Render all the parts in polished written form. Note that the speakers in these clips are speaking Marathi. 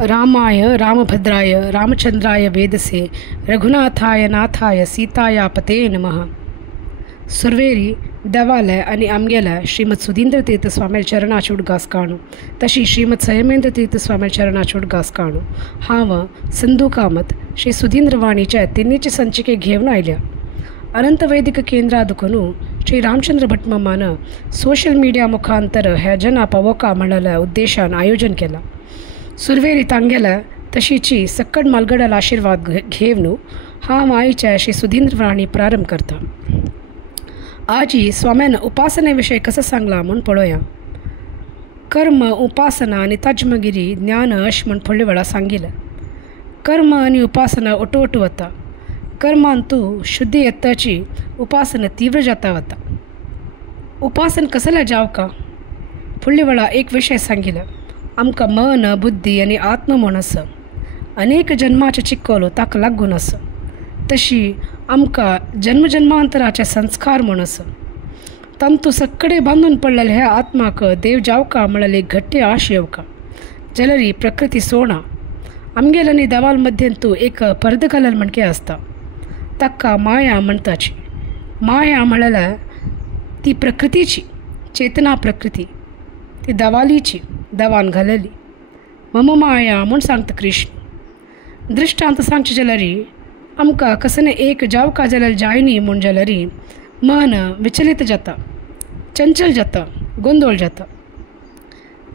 रामाय रामभद्राय रामचंद्राय वेदसे रघुनाथाय नाथाय सीतायापते नमः. सुरवेरी देवालय आणि आमगेला श्रीमद सुधींद्र तीर्थ स्वामी चरणाची उडगास काणू तशी श्रीमद संयमेंद्र तीर्थ स्वामी चरणाची उडगास काणू हांव सिंधू कामत श्री सुधींद्रवाणीच्या तिन्नीचे संचिके घेऊन आयल्या. अनंत वैदिक केंद्रादुकून श्री रामचंद्र भट्टमम्मान सोशल मीडिया मुखांतर ह्या जना पवोका म्हणल्या उद्देशान आयोजन केला. सुरवेरी तांगेला तशीची सक्कड मालगडाल आशीर्वाद घेवन हांव आईच्या श्री सुधींद्रवाणी प्रारंभ करता. आजी स्वाम्यान उपासनेविषयी कसं सांगला म्हूण पळोवया. कर्म उपासना आणि तज्मगिरी ज्ञान अश म्हूण फुडल्या वेळा सांगिल्लें. कर्म आणि उपासना ओटोवटू वता. कर्मान तूं शुद्धी येताची उपासना तीव्र जाता वता. उपासन कसल्या जावका फुडल्या वेळा एक विषय सांगिल्लो. आमकां मन बुद्धी आणि आत्म म्हूण आसा. अनेक जन्माचे चिक्कोलो ताका लागून आसा. तशी आमकां जन्मजन्मांतराचे संस्कार म्हूण आसा. तंतू सक्कडे बांदून पडलेले ह्या आत्माक देव जावका म्हणल्यार एक घट्टी आश येवका जाल्यार प्रकृती सोडा. आमगेल आनी देवाल मध्येन तूं एक पर्द घालल म्हणके आसता. ताका माया म्हणटाची. माया म्हणल्यार ती प्रकृतीची चेतना प्रकृती ती देवालीची देवान घालेली. मम माया म्हूण सांगता कृष्ण. दृश्टांत सांगचे जाल्यार आमकां कसने एक जावका जाल्यार जायनी म्हूण जाल्यार मन विचलित जाता चंचल जाता गोंदळ जाता.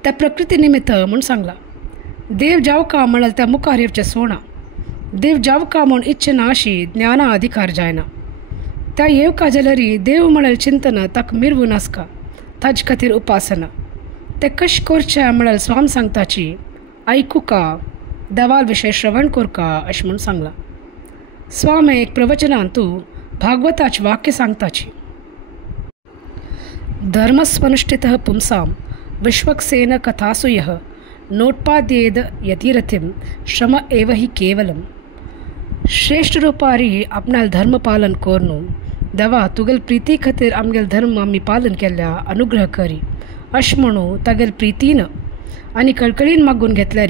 त्या प्रकृती निमित्त म्हूण सांगला. देव जावका म्हळ्यार त्या मुखार येवचें सोडा. देव जावका म्हूण इच्छा अशी ज्ञाना अधिकार जायना. त्या येवका जाल्यार देव म्हळ्यार चिंतन ताका मिरवून आसका. ताजे खातीर उपासना. ते कशें करचें म्हळ्यार स्वामी सांगताची आयकुका देवाल विशय श्रवण करका अशें म्हूण सांगला. स्वामी एक प्रवचनांत तूं भागवताची वाक्य सांगताची. धर्मस्वनुष्ठितः पुंसां विश्वक्सेन कथासु यः नोत्पाद्येद यतिरथिं श्रम एव हि केवलम. श्रेष्ठ रुपारी आपणाल धर्म पालन कोरनू देवा तुगेल प्रिती खातीर आमगेल धर्म आमी पालन केल्या अनुग्रह करी अश म्हणू तागेल प्रितीन आनी कळकळीन मागून घेतल्यार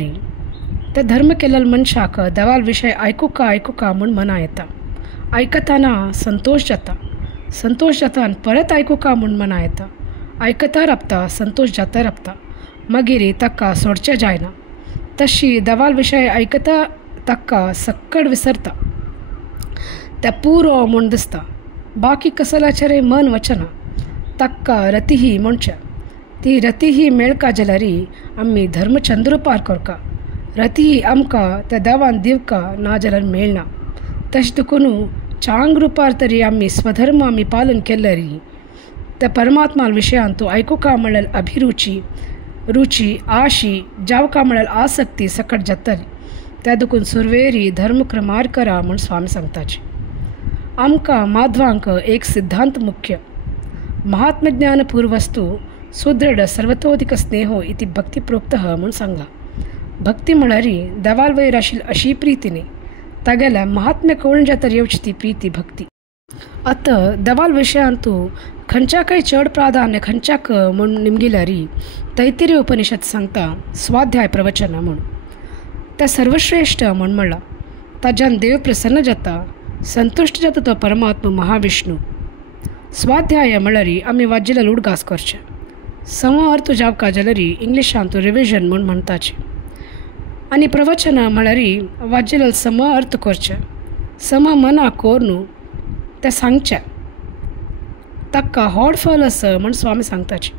त्या धर्म केलेल्या मनशाक देवाल विशय आयकुका म्हूण मना येता. आयकताना संतोष जाता आनी परत आयकुका म्हूण मना येता. आयकता राबता संतोष जाता राबता मागीर ताका सोडचें जायना. तशी देवाल विशय आयकता ताका सक्कड विसरता. त्या पुरो म्हूण दिसता. बाकी कसल्याचेर मन वचना. ताका रतीही म्हणच्या. ती रतीही मेळका जाल्यार आमी धर्म चंद्रुपार करका. रतीही आमकां त्या देवान दिवका ना जाल्यार मेळना. तशें देखून चांग रुपार तरी आमी स्वधर्म आमी पालन केल्यार त्या परमात्मा विशयान तूं आयकुका म्हळ्यार अभिरुची रुची आशी जावका म्हळ्यार आसक्ती सकट जातली. त्या देखून सुरवेरी धर्मक्रमार करा म्हूण स्वामी सांगताची. आमकां माधवांक एक सिद्धांत मुख्य. महात्मज्ञान पूर्वस्तू सुदृढ सर्वतोधिक स्नेहो इति भक्ती प्रोक्तः म्हूण सांगला. भक्ती म्हळ्यार देवाल वयर आशिल्ली अशी प्रीती न्ही. तागेल्या महात्म्य कळून जाता येवची ती प्रीती भक्ती. आतां देवाल विशयान तूं खंयच्याकय चड प्राधान्य खंयच्याक म्हूण निमगिल्यार तैत्तिरीय उपनिषद सांगता स्वाध्याय प्रवचन म्हूण. त्या सर्वश्रेष्ठ म्हूण म्हणला. ताज्यान देव प्रसन्न जाता संतुश्ट जाता तो परमात्मा महाविष्णू. स्वाध्याय म्हळ्यार आमी वाज्येला उडगास करचें. सम अर्थ जावका जाल्यार इंग्लिशान तूं रिविजन म्हूण म्हणटाची. आनी प्रवचन म्हळ्यार वाज्येला सम अर्थ करचें. सम मना कोरनू तें सांगचें. ताका होड फल आसा म्हूण स्वामी सांगताची.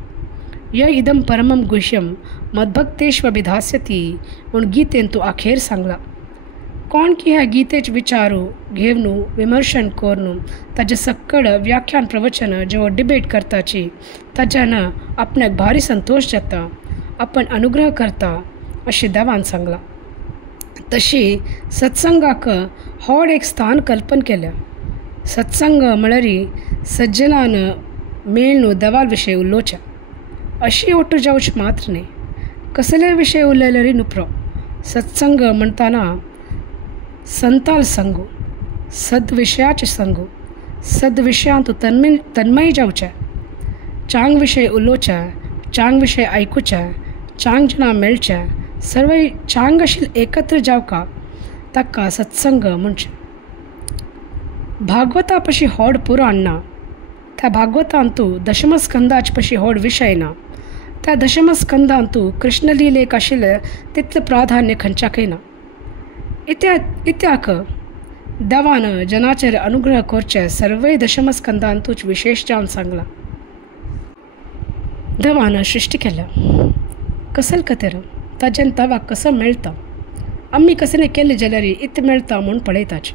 य इदम परमम गुह्यम मद्भक्तेष्वभिधास्यती म्हूण गीतेन तूं अखेर सांगला. कोण की ह्या गीतेचे विचारू घेवन विमर्शन करून ताजे सक्कड व्याख्यान प्रवचन जेव्हा डिबेट करताची ताच्यान आपणाक भारी संतोष जाता. आपण अनुग्रह करता अशें देवान सांगला. तशी सत्संगाक होड एक स्थान कल्पन केल्या. सत्संग म्हळ्यार सज्जनान मेळून देवाल विशय उलोवचें. अशी ओटू जावची मात्र न्ही. कसले विशय उलयल्यार नुप्रो. सत्संग म्हणटाना संताल सांगू सद्विशयाचे सांगू सद्विशयान तूं तन्मय जावचें. चांग विशय उलोवचें चांग विशय आयकुचें चांग जना मेळचें सर्वय चांग आशिल्ले एकत्र जावका ताका सत्संग म्हणचे. भागवता पशी व्हड पुराण ना. त्या भागवतांतू दशमस्कंदाचे पशी व्हड विशय ना. त्या दशमस्कंदांतू कृष्णलीलेक आशिल्लें तितलें प्राधान्य खंयच्याकय ना. इत्याक देवान जनाचेर अनुग्रह करचे सर्वय दशमस्कंदांतूच विशेष जावन सांगला. देवान सृष्टी केल्या कसल खातीर ताजेन तवाक कसं मेळटा. आमी कसले केले जाल्यार इत मेळटा म्हूण पळयताच.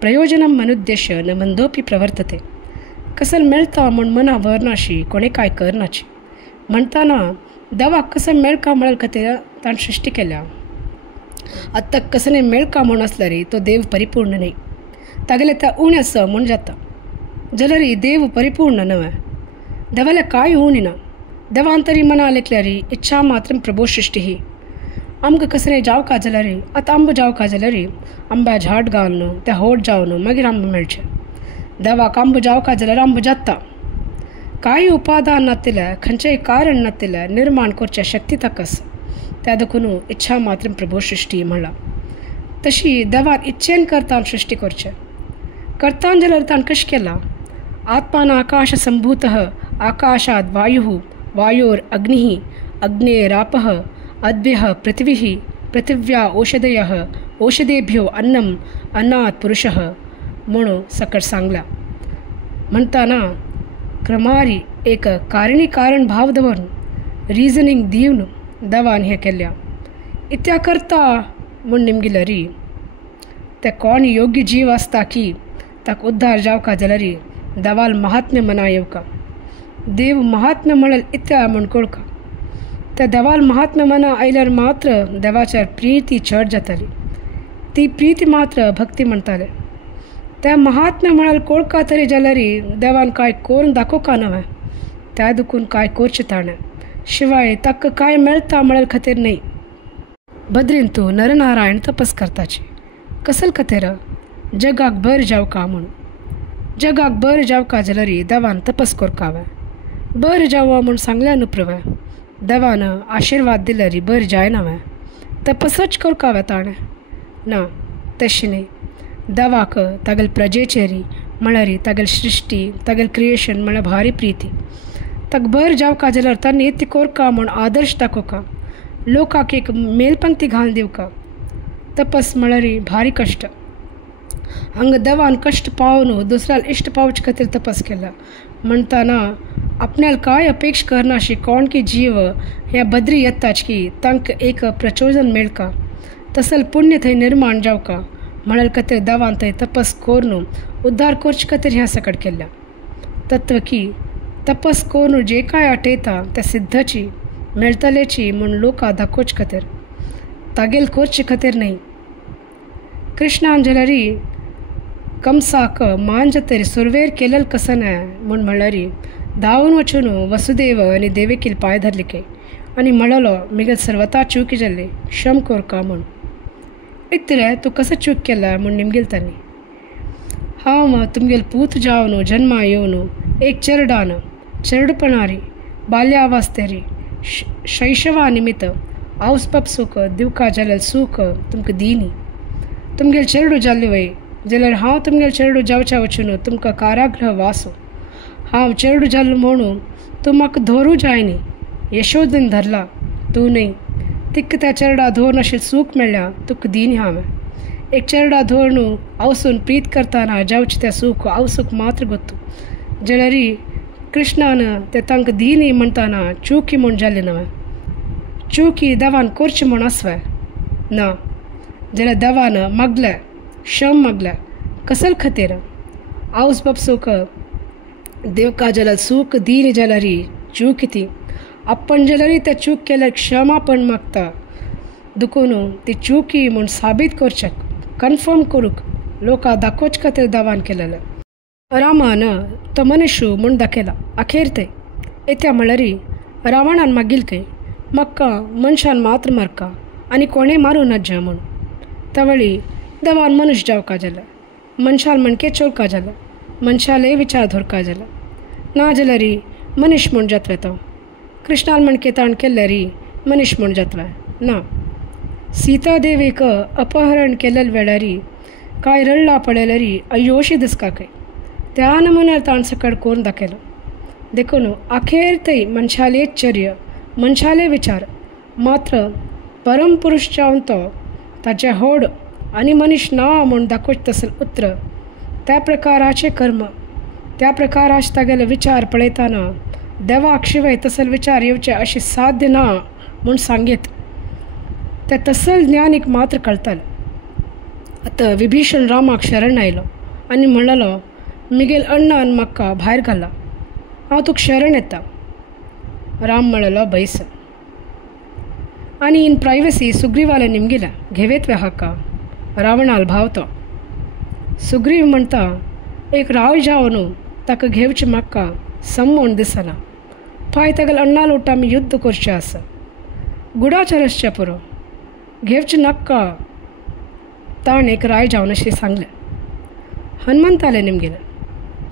प्रयोजनम मनुद्देश्य न मंदोपी प्रवर्तते. कसल मेळटा म्हूण मना व्हरनाशी कोणे काय करनाची. म्हणटाना देवाक कसं मेळका म्हळ्यार खातीर ताणें सृष्टी केल्या. आतां कसलें मेळका म्हूण आसल्यार तो देव परिपूर्ण न्हय. तागेलें तें उणें आसा म्हूण जाता जाल्यार देव परिपूर्ण न्हय. देवालें कांय उणी ना. देवान तरी मना लेखल्यार इच्छा मात्र प्रभू सृष्टी ही. आमकां कसलें जावका जाल्यार आतां आंबो जावका जाल्यार आंब्या झाड घालून तें व्हड जावन मागीर आंबो मेळचे. देवाक आंबो जावका जाल्यार आंबो जाता. कांय उपादान नातिल्या खंयचेंय कारण नातिल्या निर्माण करचे शक्ती ताका आसा. त्या देखून इच्छा मात्र प्रभू सृष्टी म्हणला. तशी देवान इच्छेन करतान सृष्टी करचें. करतान जाल्यार ताणें कशें केलां. आत्मान आकाश संभूतः आकाशात् वायुः वायोर अग्निः अग्नेरापः अद्भ्यः पृथिवीः पृथिव्या ओषधयः ओषधेभ्यो अन्नम अन्नात् पुरुषः म्हणून सकट सांगला. म्हणटाना क्रमारी एक कारणी कारण भाव दवरून रिजनिंग दिवन देवान हें केल्या. इत्या करता म्हूण निमगेल्या री ते कोण योग्य जीव आसता की ताका उद्धार जावका जाल्यार देवाल महात्म्य मना येवका. देव महात्म्य म्हळ्यार इत्या म्हूण कळका. त्या देवाल महात्म्य मना आयल्यार मात्र देवाचेर प्रिती चड जाताली. ती प्रिती मात्र भक्ती म्हणटाले. त्या महात्म्य म्हळ्यार कळका तरी जाल्यार देवान कांय करून दाखोवका नव्हे. त्या देखून कांय करचें ताणें. शिवाय ताका कांय मेळटा म्हळ्यार खातीर न्हय. बद्रीन तूं नरनारायण तपस करताची कसल खातीर जगाक बरें जावका म्हणून. जगाक बरें जावका जाल्यार देवान तपस करकावें. बरें जावं म्हूण सांगल्या न्हू प्रभे. देवान आशिर्वाद दिल्यार बरें जायनावें. तपसच करकावें ताणें ना तशें न्हय. देवाक तागेले प्रजेचेरी म्हळ्यार तागेले सृश्टी तागेले क्रिएशन म्हळ्यार भारी प्रिती. ताका बरें जावका जाल्यार ताणें इतली कोरका म्हूण आदर्श दाखोवका. लोकांक एक मेलपंक्ती घालून दिवका. तपस म्हळ्यार भारी कश्ट. हांगा देवान कश्ट पावून दुसऱ्याला इश्ट पावचे खातीर तपस केला. म्हणटाना आपल्याला कांय अपेक्षा करनाशी कोण की जीव ह्या बद्री येताच की तांकां एक प्रचोदन मेळका. तसल पुण्य थंय निर्माण जावका म्हळ्यार खातीर देवान थंय तपस करून उद्धार करचे खातीर ह्या सकट केल्या. तत्व की तपस करून जे कांय आटयता त्या सिद्धची मेळटलेची म्हूण लोकां दाखोवचे खातीर तागेल करचे खातीर न्हय. कृष्णान जाल्यार कंसाक मांज तरी सुरवेर केलेल कसं न्हय म्हूण म्हणल्यार धांवन वचून वसुदेव आनी देवेकील पांय धरले आनी म्हणलो म्हगेल सर्वता चूक जाल्ली क्षम करका म्हूण. इतले तूं कसो चूक केला म्हूण निमगेल तांणी. हांव तुमगेल पूत जावन जन्मा येवन एक चेरडान चेरडपणारी बाल्यावस्थेरी शैशवा निमित्त आवसपाप सूख दिवका जाल्यार सूख तुमकां दिनी. तुमगेल चेरडू जाल्ली वय जाल्यार हांव तुमगेल चेरडू जावच्या वचून तुमकां कारागृह वासो. हांव चेरडू जाल्लो म्हणून तूं म्हाका धरू जायनी. यशोदीन धरला तूं न्हय. तिका त्या चेरडा धोरण अशें सूख मेळ्ळ्या तुका दिनी हांवें. एक चेरडा धोरण आवसून प्रीत करतना जावचें तें सूख आवसूक मात्र गोतू जाल्यार कृष्णान तें तांकां दिनी म्हणटाना चुकी म्हूण जाल्लें नवें. चुकी देवान करची म्हूण आसवें ना जाल्यार देवान मागलें क्षम मागलें कसल खातीर. आवस बाप सूख देवका जाल्यार सूख दिनी जाल्यार चूक ती आपण जाल्यार तें चूक केल्यार क्षमापण मागता. देखून ती चुकी म्हूण साबीत करचें कन्फर्म करूंक लोकां दाखोवचे खातीर देवान केलेलें. रामान तो मनुष्य म्हूण दाखयला. अखेर ते येत्या म्हळ्यार रावणान मागील खंय म्हाका मनशान मात्र मारका आनी कोणें मारूं नज म्हूण. त्या वेळी देवान मनुश्य जावका जाल्यार मनशाल मणके चोवका जाल्यार मनशाले विचार धरका जाल्यार ना जाल्यार मनीश म्हूण जातवें तो. कृष्णाल मणके ताण केल्यार मनीश म्हूण जातवें ना सीतादेवीक अपहरण केलेल्या वेळारी काय रडला पडलेली अयोशी दिसका काय त्या नमुन्यार ताण सकड कोण दाखयलो देखून अखेर ते मनशाले चर्य मनशाले विचार मात्र परमपुरुष जावन तो ताचे होड आनी मनीस ना म्हूण दाखोवच तसल उतर त्या प्रकाराचे कर्म त्या प्रकाराचे तागेले विचार पळयतना देवाक शिवाय तसल विचार येवचे अशें साध्य ना म्हूण सांगीत ते तसल ज्ञानीक मात्र कळतले. आतां विभीषण रामाक शरण आयलो आनी म्हणलो मिगेल अण्णान म्हाका भायर घाला हांव तुका शरण येता. राम म्हणलो बैस आनी इन प्रायवसी सुग्रीवाले निमगेल्या घेवेत वे हाका रावणाल भावतो. सुग्रीव म्हणटा एक राव जावन ताका घेवचें म्हाका सम्मोण दिसना पाय तागेल अण्णाल उठ आमी युद्ध करचें आसा गुडाचार आसचें पुरो घेवचें नाका ताणें एक राय जावन अशें सांगलें. हनुमंताले निमगेलें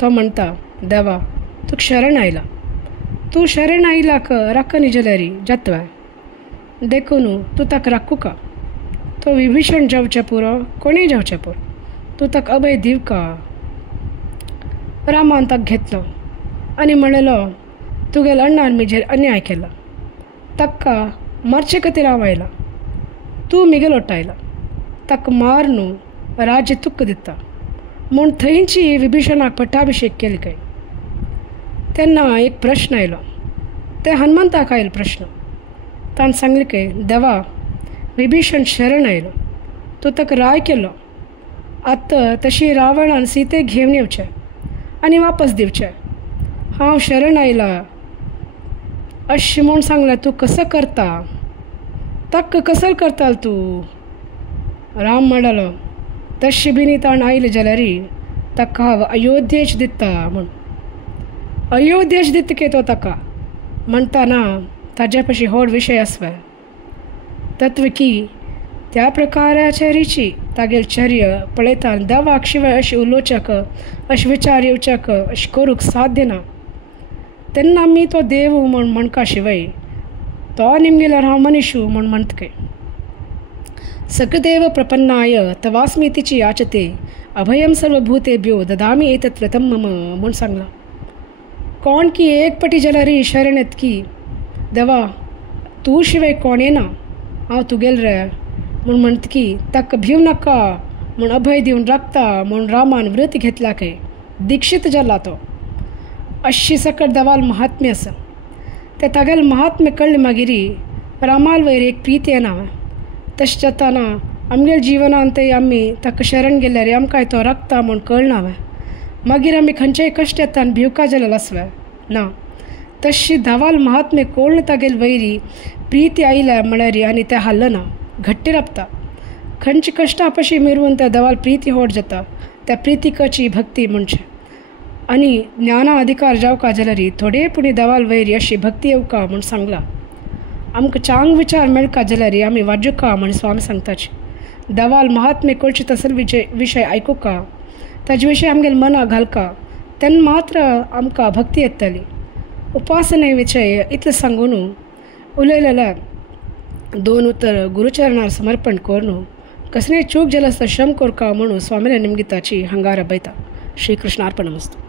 तो म्हणटा देवा तुका शरण आयला तूं शरण आयलाक राख न्ही जाल्यार जत्वा देखून तूं ताका राखूं का तो विभीषण जावचें पुरो कोणीय जावचें पुरो तूं ताका अभय दिव का. रामान ताका घेतलो आनी म्हणलो तुगेल्या अण्णान म्हजेर अन्याय केला ताका मारचे खातीर हांव आयला तूं मिगेल ओटायला ताका मार न्हू राज्य तुका दिता म्हूण थंयची विभीषणाक पट्टाभिषेक केली काय. तेन्ना एक प्रश्न आयलो ते हनुमंताक आयलो प्रश्न ताणें सांगलें काय देवा विभीषण शरण आयलो तूं ताका राय केलो आतां तशी रावणान सीतेक घेवन येवचें आनी वापस दिवचें हांव शरण आयला अशें म्हूण सांगलें तूं कसो करता ताका कसो करताल तूं. राम म्हणलो तशें बिनी ताण आयलें जाल्यार ताका हांव अयोध्येच दिता म्हूण अयोध्येच दिता के तो ताका म्हणटाना ताजे पशी व्हड विशय आसवा तत्व की त्या प्रकाराचे रिची तागेल चर्य पळयता देवाक शिवाय अशें उलोवचेक अशें विचार येवचेक अशें करूंक साध्य ना. तेन्ना आमी तो देव म्हूण म्हणका शिवाय तो निमगेल्यार हांव मनीशू म्हूण म्हणटके. सकदेव प्रपन्नाय तवास्मीतीची याचते अभयम सर्वभूतेभ्यो ददामी एतत् व्रतं मम म्हूण सांगला. कोण की एक पटी जाल्यार शरण येत की देवा तूं शिवाय कोण येना हांव तुगेल रे म्हूण म्हणटा की ताका भिव नाका म्हूण अभय दिवन राखता म्हूण रामान व्रत घेतला काय दीक्षित जाला तो अशी सकट देवाल महात्म्य आसा. ते तागेल महात्म्य कळ्ळें मागीर रामाल वयर एक प्रीती येना तशें जाताना आमगेल जिवनांत आमी ताका शरण गेल्यार आमकां तो राखता म्हूण कळना मागीर आमी खंयचेय कश्ट येता आनी भिवका जाल्यार आसवा ना. तशी देवाल महात्म्य कोण तागेल वयरी प्रीती आयल्या म्हळ्यार आनी तें हल्लं ना घट्टी राबता खंयची कश्टां पशी मिरवून त्या देवाल प्रीती होड जाता त्या प्रितीकाची भक्ती म्हणचे आनी ज्ञाना अधिकार जावका जाल्यार थोडे पुणी देवाल वयरी अशी भक्ती येवका म्हूण सांगला. आमकां चांग विचार मेळका जाल्यार आमी वाजूका म्हूण स्वामी सांगताचे. देवाल महात्म्य कळचे तसल विशय आयकुका ताजे विशय आमगेल मना घालका तेन्ना मात्र आमकां भक्ती येतली. उपासने विशय इतलें सांगून उलयलेल्या 2 उतर गुरुचरणार समर्पण करून कसलेय चूक जाल्यार श्रम कोरका म्हणून स्वामीले निमगिताची हंगार अभयता. श्रीकृष्णार्पणमस्तु.